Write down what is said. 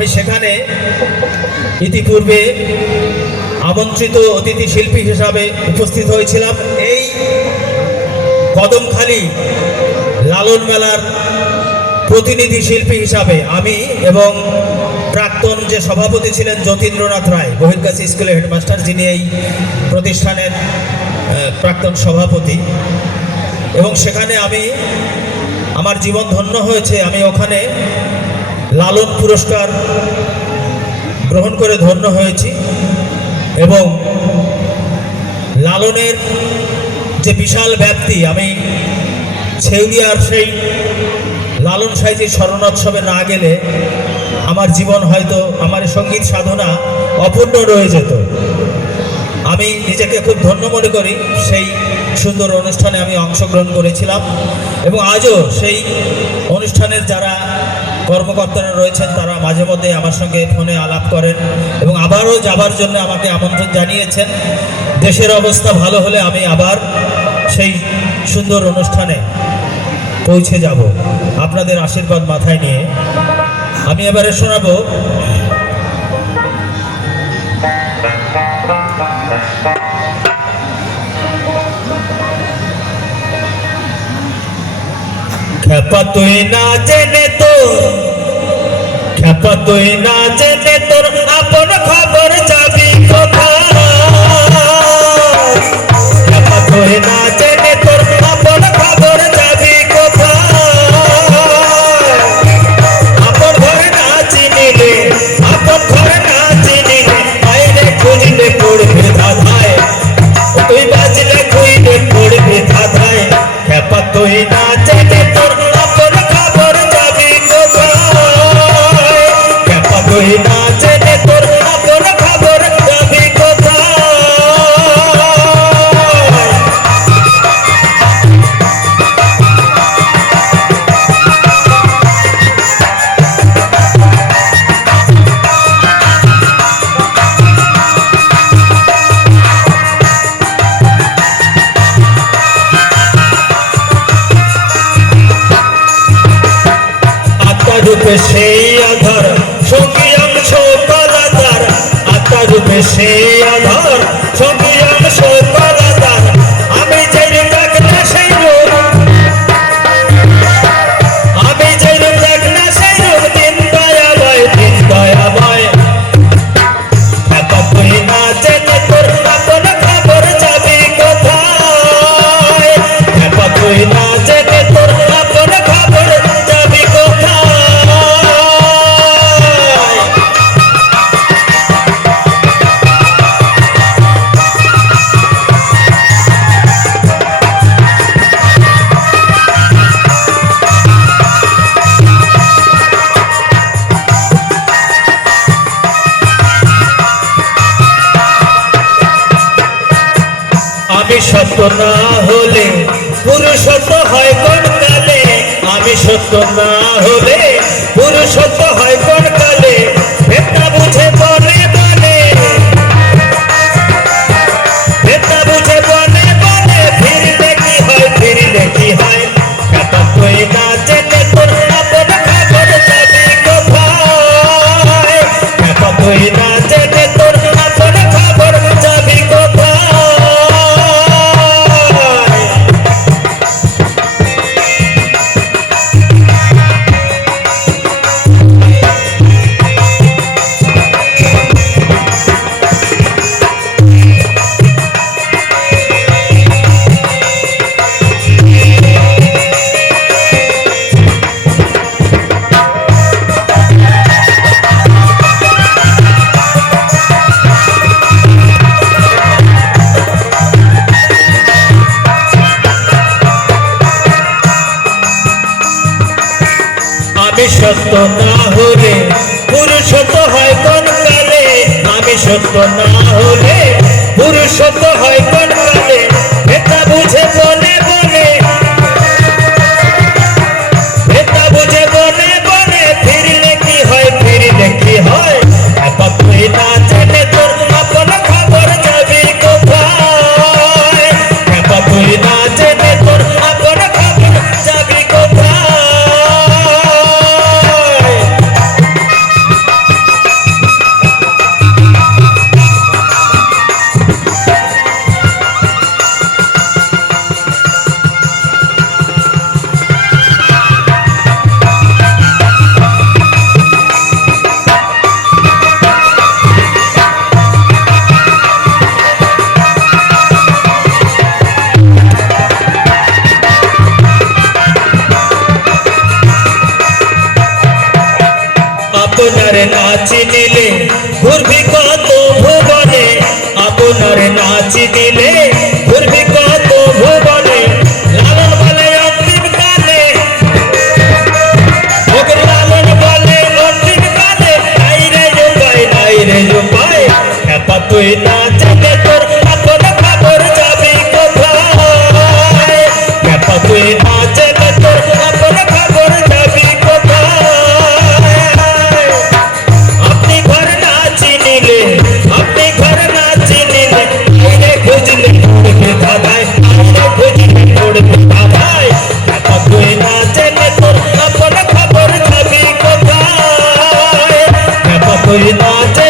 আমি সেখানে ইতিপূর্বে আমন্ত্রিত অতিথি শিল্পী হিসাবে উপস্থিত হয়েছিলাম। এই কদমখালি লালন মেলার প্রতিনিধি শিল্পী হিসাবে আমি এবং প্রাক্তন যে সভাপতি ছিলেন যতীন্দ্রনাথ রায়, বহির্গাছি স্কুলের হেডমাস্টার, যিনি এই প্রতিষ্ঠানের প্রাক্তন সভাপতি, এবং সেখানে আমার জীবন ধন্য হয়েছে। আমি ওখানে লালন পুরস্কার গ্রহণ করে ধন্য হয়েছি এবং লালনের যে বিশাল ব্যাপ্তি, আমি ছেউলিয়ার সেই লালন সাহিত্যের স্মরণোৎসবে না গেলে আমার জীবন হয়তো, আমার সঙ্গীত সাধনা অপূর্ণ রয়ে যেত। আমি নিজেকে খুব ধন্য মনে করি সেই সুন্দর অনুষ্ঠানে আমি অংশগ্রহণ করেছিলাম এবং আজও সেই অনুষ্ঠানের যারা কর্মকর্তারা রয়েছেন তারা মাঝে মধ্যে আমার সঙ্গে ফোনে আলাপ করেন এবং আবারও যাবার জন্য আমাকে আমন্ত্রণ জানিয়েছেন। দেশের অবস্থা ভালো হলে আমি আবার সেই সুন্দর অনুষ্ঠানে পৌঁছে যাব আপনাদের আশীর্বাদ মাথায় নিয়ে। আমি এবারে শোনাবো খ্যাপা তুই না জেনে তোর আপন খবর যাবি কোথায়। খ্যাপা তুই না জেনে তোর আপন খবর যাবি কোথায়। আপন ঘরে না চিনিলে, আপন ঘরে না চিনিলে, বাইরে খুঁজলে পড়বে ধাঁধায়। তুই বাজলে খুঁজলে পড়বে ধাঁধায়। খ্যাপা তুই না জেনে তোর আপন খবর যাবি কোথায়। খ্যাপা তুই না জেনে তোর আপন খবর যাবি কোথায়। রূপে সেই আধার সঙ্গী অংশ পালাদার। আত্মা রূপে সেই আধার সঙ্গী অংশ পালাদার। আমি যে রূপ দেখ না সেই রূপ, আমি যে রূপ দেখ না সেই রূপ, দিন দয়াময়, দিন দয়াময়। খ্যাপা তুই না জেনে তোর আপন খবর যাবি কোথায়। খ্যাপা তুই না জেনে তোর আপন খবর যাবি কোথায়। আমি সত্য না হলে পুরুষত্ব হয় কোন কালে। আমি সত্য না হলে পুরুষত্ব হয় কোন কালে। ভেদনা বুঝে বলে বলে, ভেদনা বুঝে বলে বলে, ফিরলে কি হয়, ফিরলে কি হয়। খ্যাপা তুই না জেনে তোর আপন খবর যাবি কোথায়। খ্যাপা তুই না জেনে তোর আপন খবর যাবি কোথায়। আমি সত্য না হলে পুরুষত্ব হয় কোন কালে। আমি সত্য না হলে পুরুষত্ব হয় কোন কালে। ভেদনা বুঝে বলে বলে, ভেদনা বুঝে বলে বলে, ফিরলে কি হয়, ফিরলে কি হয়। খ্যাপা তুই না জেনে তোর আপন খবর যাবি কোথায়। খ্যাপা তুই না জেনে তোর আপন খবর যাবি কোথায়। আপনার নাচ নিলে ঘুরবি কত ভুবনে, আপনার নাচ নিলে ঘুরবি কত ভুবনে। লালন বলে অন্তিম কালে, ওকে লালন বলে অন্তিম কালে, নাই রে উপায়, নাই রে উপায়। একা তুই না জানে তোর আপন খবর যাবি কোথায়, একা তুই না জানে তোর আপন খবর যাবি কোথায়। আপনি ঘর না চিনিলে, আপনি ঘর না চিনিলে, আইরে খুঁজলে পড়বে ধাঁধায়, আইরে খুঁজলে পড়বে ধাঁধায়। একা তুই না জানে তোর আপন খবর যাবি কোথায়, একা তুই না জানে